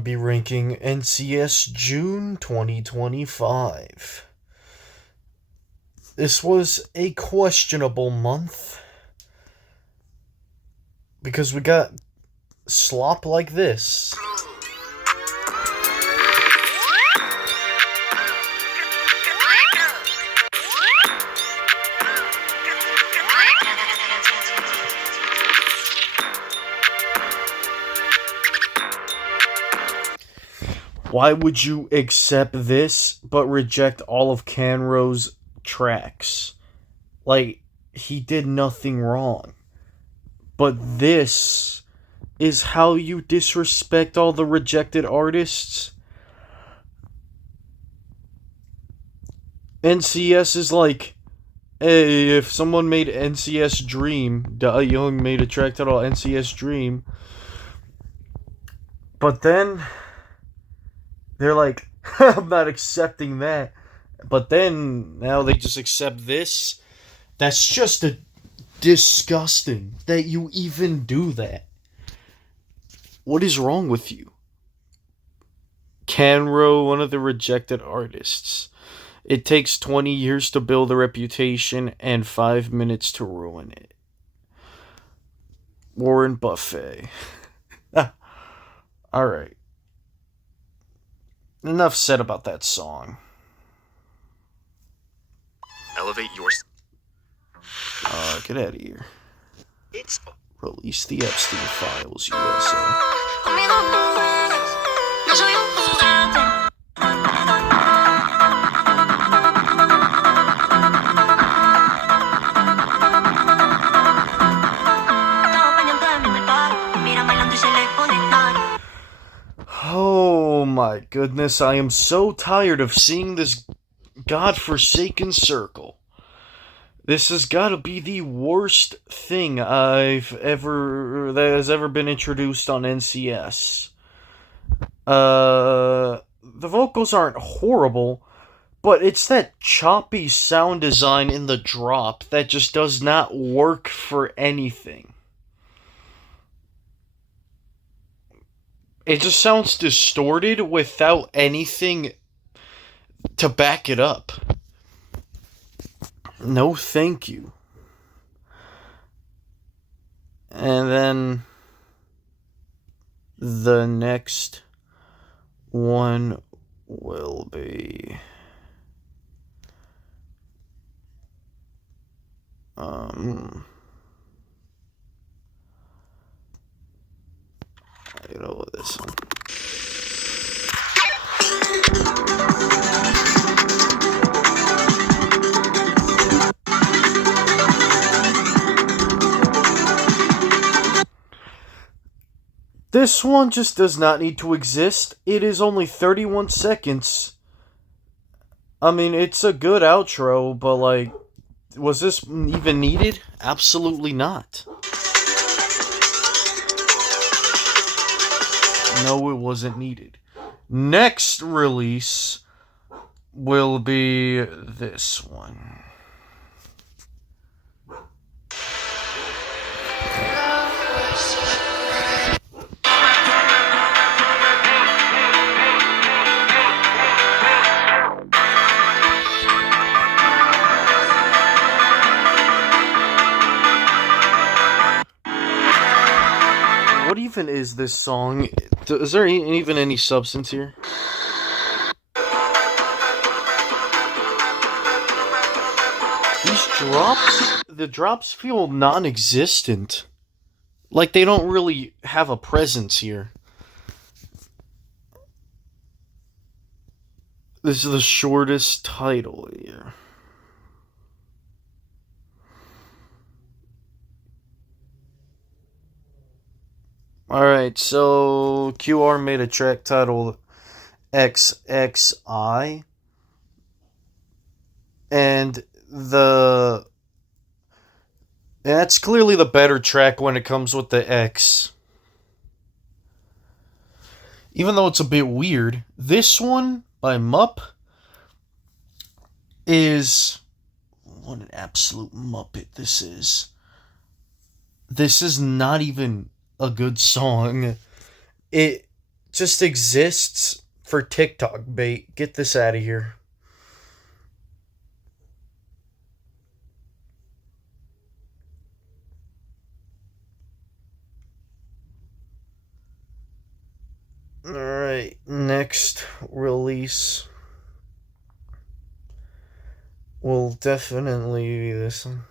to be ranking NCS June 2025. This was a questionable month because we got slop like this. Why would you accept this but reject all of Canro's tracks? Like, he did nothing wrong. But this is how you disrespect all the rejected artists? NCS is like, hey, if someone made NCS Dream, Da Young made a track titled NCS Dream, but then they're like, I'm not accepting that. But then, now they just accept this? That's just disgusting that you even do that. What is wrong with you? Canro, one of the rejected artists. It takes 20 years to build a reputation and 5 minutes to ruin it. Warren Buffett. Alright. Enough said about that song. Elevate your... Get out of here. Release the Epstein Files, USA. Oh my goodness, I am so tired of seeing this godforsaken circle. This has got to be the worst thing that has ever been introduced on NCS. The vocals aren't horrible, but it's that choppy sound design in the drop that just does not work for anything. It just sounds distorted without anything to back it up. No thank you. And then the next one will be I don't know what this one. This one just does not need to exist. It is only 31 seconds. I mean, it's a good outro, but like, was this even needed? Absolutely not. No, it wasn't needed. Next release will be this one. What even is this song? Is there even any substance here? These drops, the drops feel non-existent. Like they don't really have a presence here. This is the shortest title here. Alright, so QR made a track titled XXI. And that's clearly the better track when it comes with the X. Even though it's a bit weird, this one by Mupp is... What an absolute muppet this is. This is not even a good song. just exists for TikTok bait. Get this out of here. Alright, next release will definitely be this one.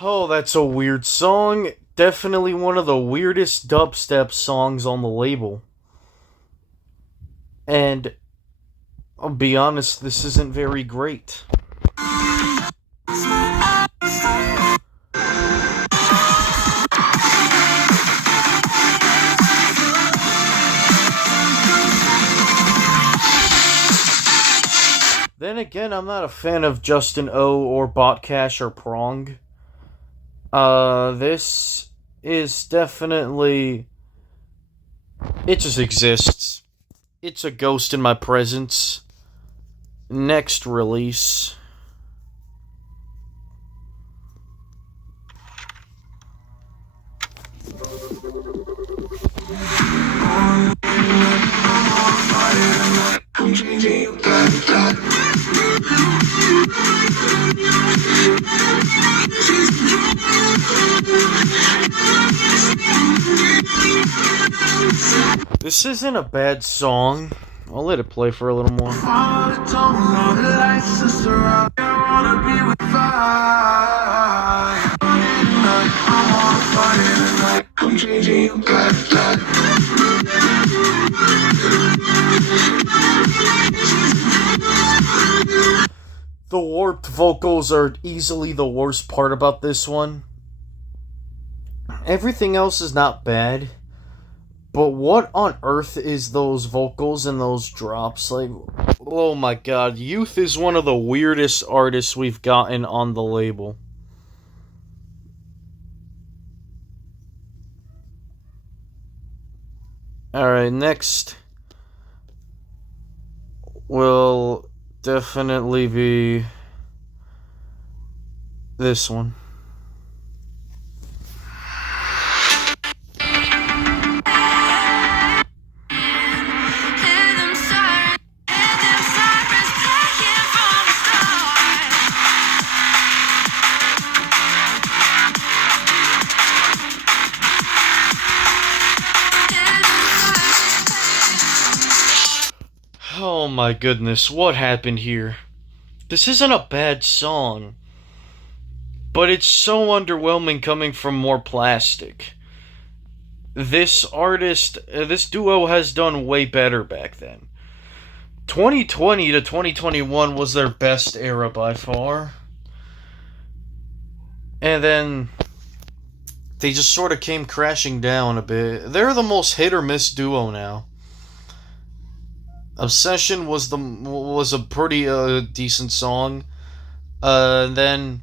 Oh, that's a weird song. Definitely one of the weirdest dubstep songs on the label. And I'll be honest, this isn't very great. Then again, I'm not a fan of Justin O or Botcash or Prong. This is definitely... It just exists. It's a ghost in my presence. Next release. This isn't a bad song. I'll let it play for a little more. The warped vocals are easily the worst part about this one. Everything else is not bad. But what on earth is those vocals and those drops? Like, oh my god. Youth is one of the weirdest artists we've gotten on the label. Alright, next will definitely be this one. Oh my goodness, what happened here? This isn't a bad song, but it's so underwhelming coming from More Plastic. This artist, this duo has done way better back then. 2020 to 2021 was their best era by far. And then they just sort of came crashing down a bit. They're the most hit or miss duo now. Obsession was a pretty decent song. Then,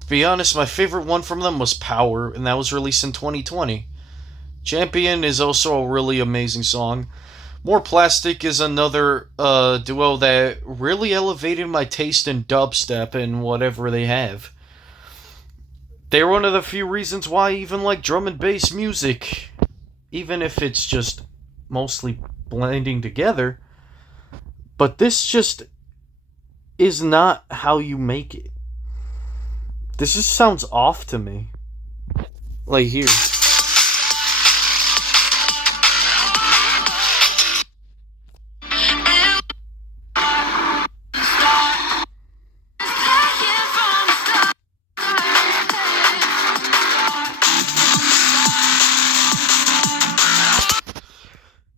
to be honest, my favorite one from them was Power, and that was released in 2020. Champion is also a really amazing song. More Plastic is another duo that really elevated my taste in dubstep and whatever they have. They're one of the few reasons why I even like drum and bass music, even if it's just mostly blending together. But this just is not how you make it. This just sounds off to me. Like here.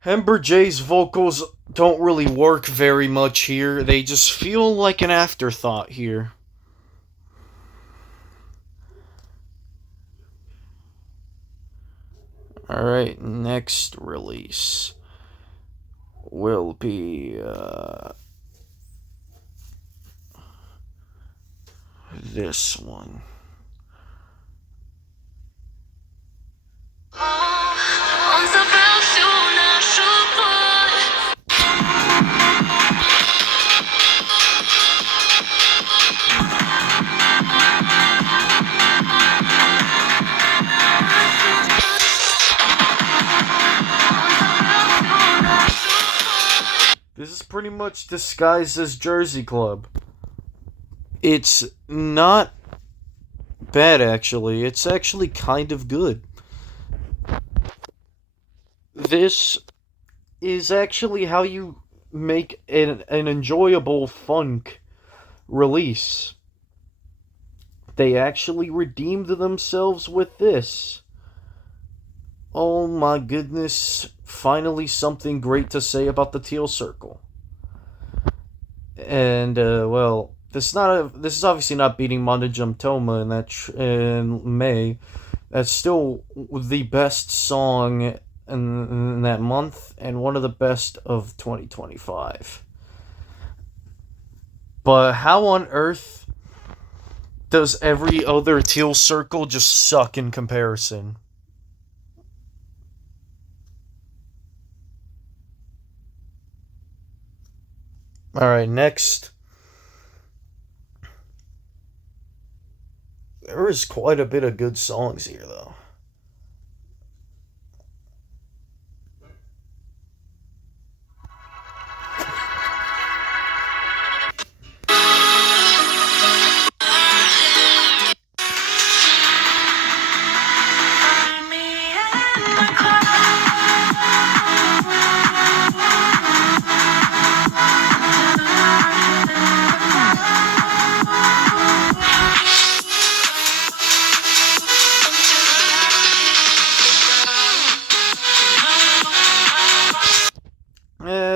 Ember J's vocals don't really work very much here. They just feel like an afterthought here. Alright, next release will be this one. This is pretty much disguised as Jersey Club. It's not bad, actually. It's actually kind of good. This is actually how you make an enjoyable funk release. They actually redeemed themselves with this. Oh my goodness, finally something great to say about the Teal Circle. And, well, this is obviously not beating Monda Toma in May. That's still the best song in that month and one of the best of 2025. But how on earth does every other Teal Circle just suck in comparison? Alright, next. There is quite a bit of good songs here, though.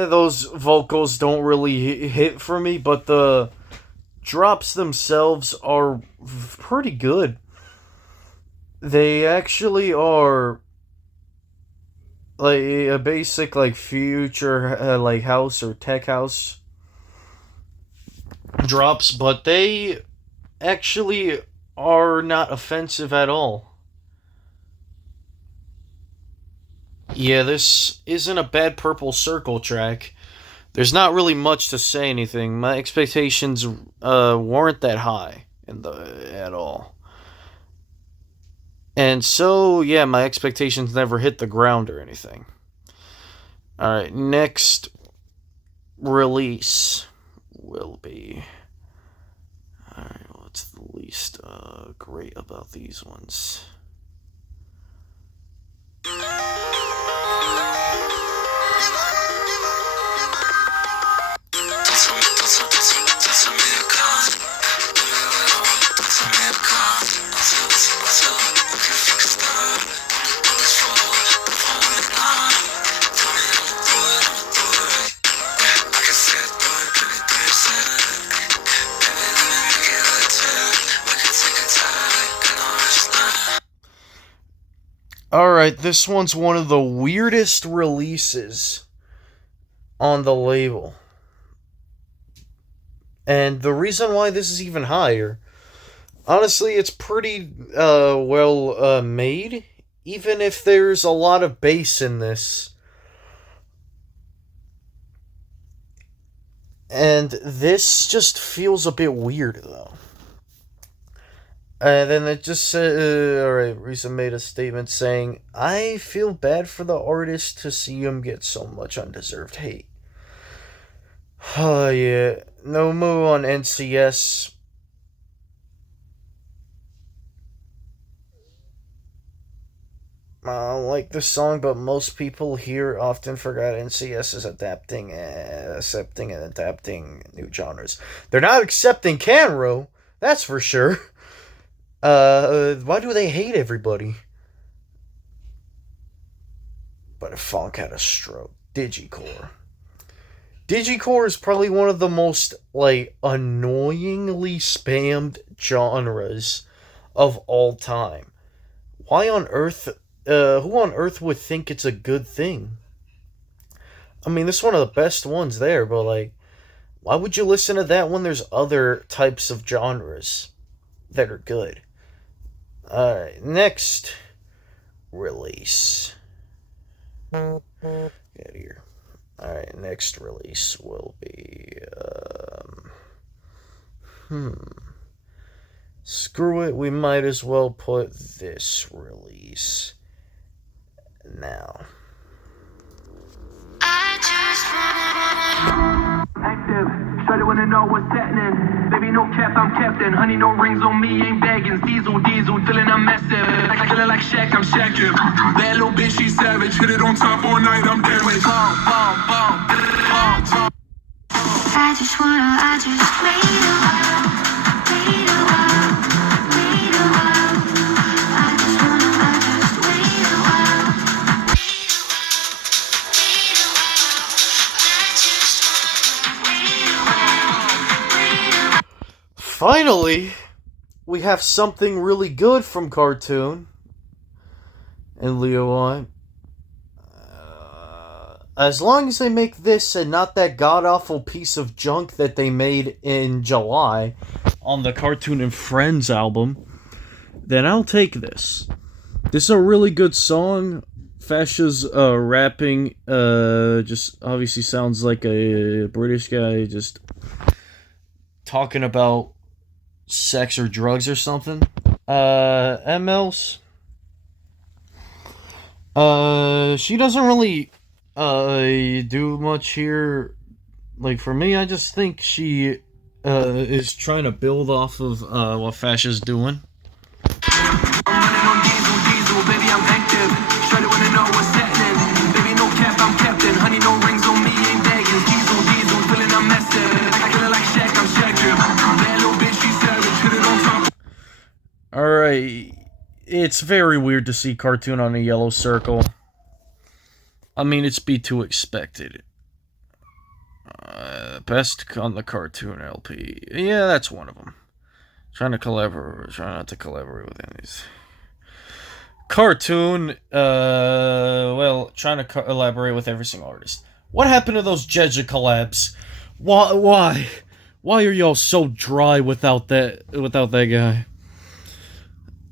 Those vocals don't really hit for me, but the drops themselves are pretty good. They actually are like a basic like future like house or tech house drops, but they actually are not offensive at all. Yeah, this isn't a bad Purple Circle track. There's not really much to say anything. My expectations weren't that high at all. And so, yeah, my expectations never hit the ground or anything. Alright, next release will be... Alright, what's the least great about these ones? Alright, this one's one of the weirdest releases on the label. And the reason why this is even higher, honestly, it's pretty well made, even if there's a lot of bass in this. And this just feels a bit weird, though. And then it just said, alright, Risa made a statement saying, I feel bad for the artist to see him get so much undeserved hate. Oh, yeah. Nomu on NCS. I don't like this song, but most people here often forgot NCS is accepting and adapting new genres. They're not accepting Canro, that's for sure. Why do they hate everybody? But if Funk had a stroke, Digicore. Digicore is probably one of the most, like, annoyingly spammed genres of all time. Why on earth who on earth would think it's a good thing? I mean, this is one of the best ones there, but like, why would you listen to that when there's other types of genres that are good? Alright, next release. Get here. Alright, next release will be. Screw it, we might as well put this release now. Active, try to wanna know what's happening. Baby, no cap, I'm captain. Honey, no rings on me, ain't bagging. Diesel, feeling I'm massive. I feeling like Shaq, I'm Shaqin'. That little bitch, she savage. Hit it on top all night, I'm damaged. I just wait a while, wait a while, wait a while. I just wait a while. Finally, we have something really good from Cartoon and Leo I. As long as they make this and not that god-awful piece of junk that they made in July on the Cartoon and Friends album, then I'll take this. This is a really good song. Fasha's rapping just obviously sounds like a British guy just talking about sex or drugs or something. ML's she doesn't really do much here. Like, for me, I just think she is trying to build off of what Fasha's doing. Baby, I'm active. Try to wanna know what's happening. Baby, no cap, I'm captain. Honey, no rings on me, ain't bagging. Diesel, feeling I'm massive. I feeling like Shaq, I'm Shaqin'. That little bitch, she savage. Hit it on top. Alright, it's very weird to see Cartoon on a yellow circle. I mean, it's be to expected. Best on the Cartoon LP. Yeah, that's one of them. Try not to collaborate with any of these. Cartoon, trying to collaborate with every single artist. What happened to those Jeja collabs? Why? Why are y'all so dry without that guy?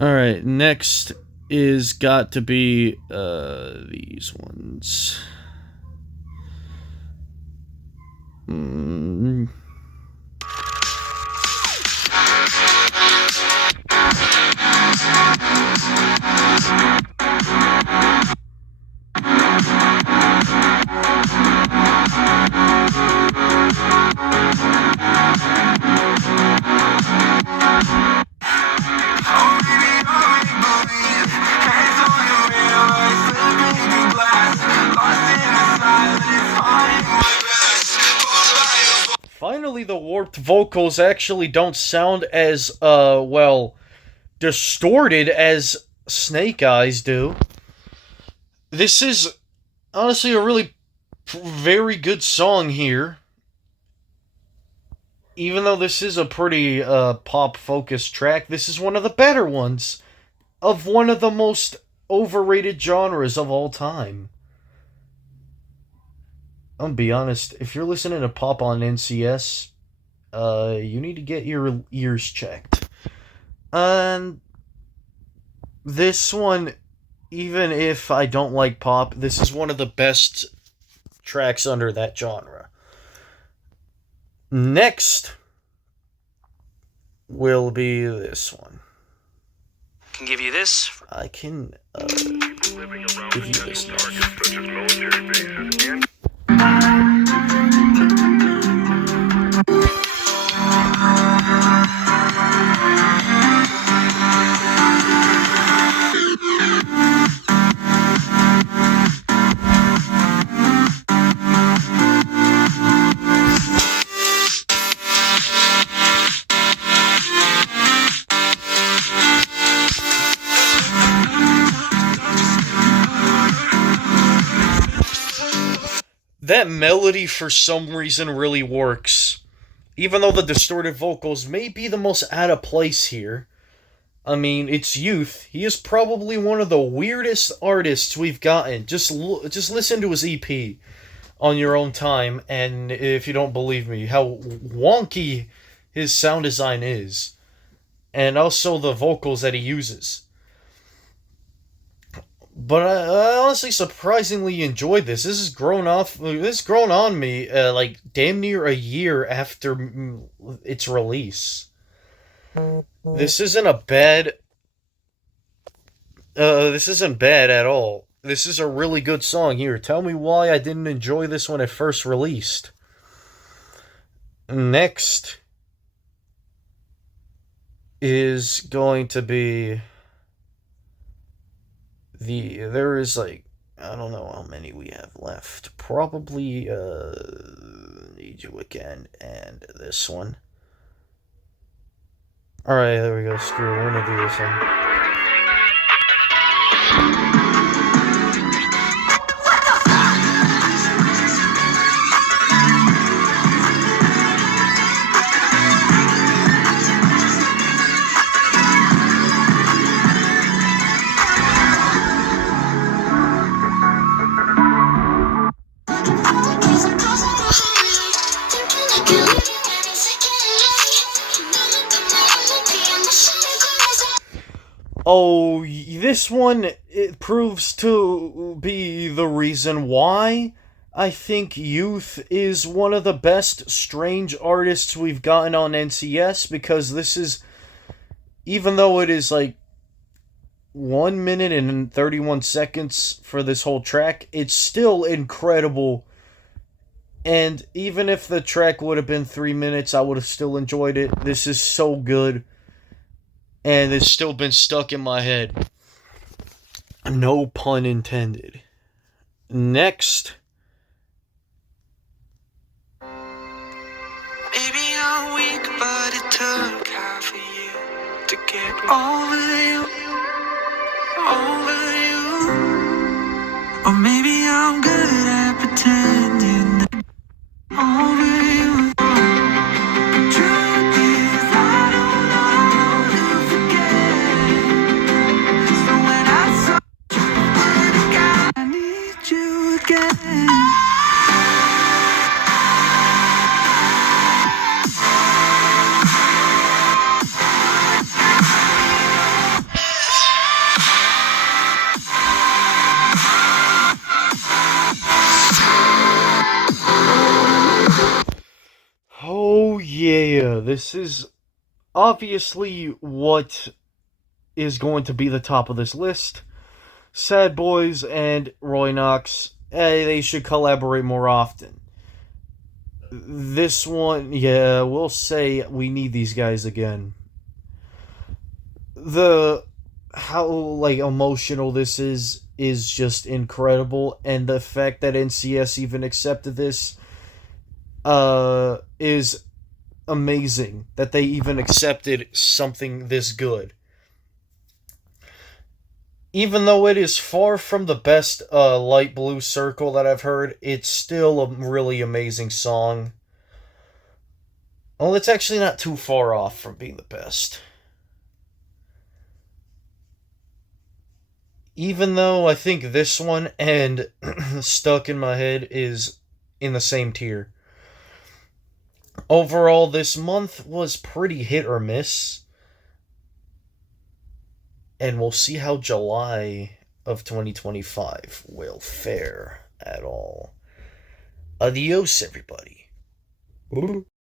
Alright, next is got to be these ones. Finally, the warped vocals actually don't sound as, distorted as Snake Eyes do. This is honestly a really very good song here. Even though this is a pretty pop-focused track, this is one of the better ones of one of the most overrated genres of all time. I'm gonna be honest, if you're listening to pop on NCS, you need to get your ears checked. And this one, even if I don't like pop, this is one of the best tracks under that genre. Next will be this one. Can give you this. I can give you this now. That melody, for some reason, really works. Even though the distorted vocals may be the most out of place here, I mean, it's Youth. He is probably one of the weirdest artists we've gotten. Just listen to his EP on your own time, and if you don't believe me, how wonky his sound design is, and also the vocals that he uses. But I honestly surprisingly enjoyed this. This has grown on me like damn near a year after its release. This isn't a bad. This isn't bad at all. This is a really good song. Here, tell me why I didn't enjoy this when it first released. Next is going to be there is like, I don't know how many we have left. Probably Need You Again and this one. Alright, there we go. Screw it. We're gonna do this one. Oh, this one, it proves to be the reason why I think Youth is one of the best strange artists we've gotten on NCS, because this is, even though it is like 1 minute and 31 seconds for this whole track, it's still incredible. And even if the track would have been 3 minutes, I would have still enjoyed it. This is so good. And it's still been stuck in my head. No pun intended. Next. Maybe I'm weak, but it took half a year to get over you, over you. Or maybe I'm good at pretending that I'm over you. Truth is, I don't know how to forget. So when I saw you again, I need you again. Oh yeah, this is obviously what is going to be the top of this list. Sad Boys and Roy Knox, they should collaborate more often. This one, yeah, we'll say we need these guys again. How like emotional this is just incredible, and the fact that NCS even accepted this is amazing, that they even accepted something this good. Even though it is far from the best Light Blue Circle that I've heard, it's still a really amazing song. Well, it's actually not too far off from being the best. Even though I think this one and Stuck in My Head is in the same tier. Overall, this month was pretty hit or miss. And we'll see how July of 2025 will fare at all. Adios, everybody.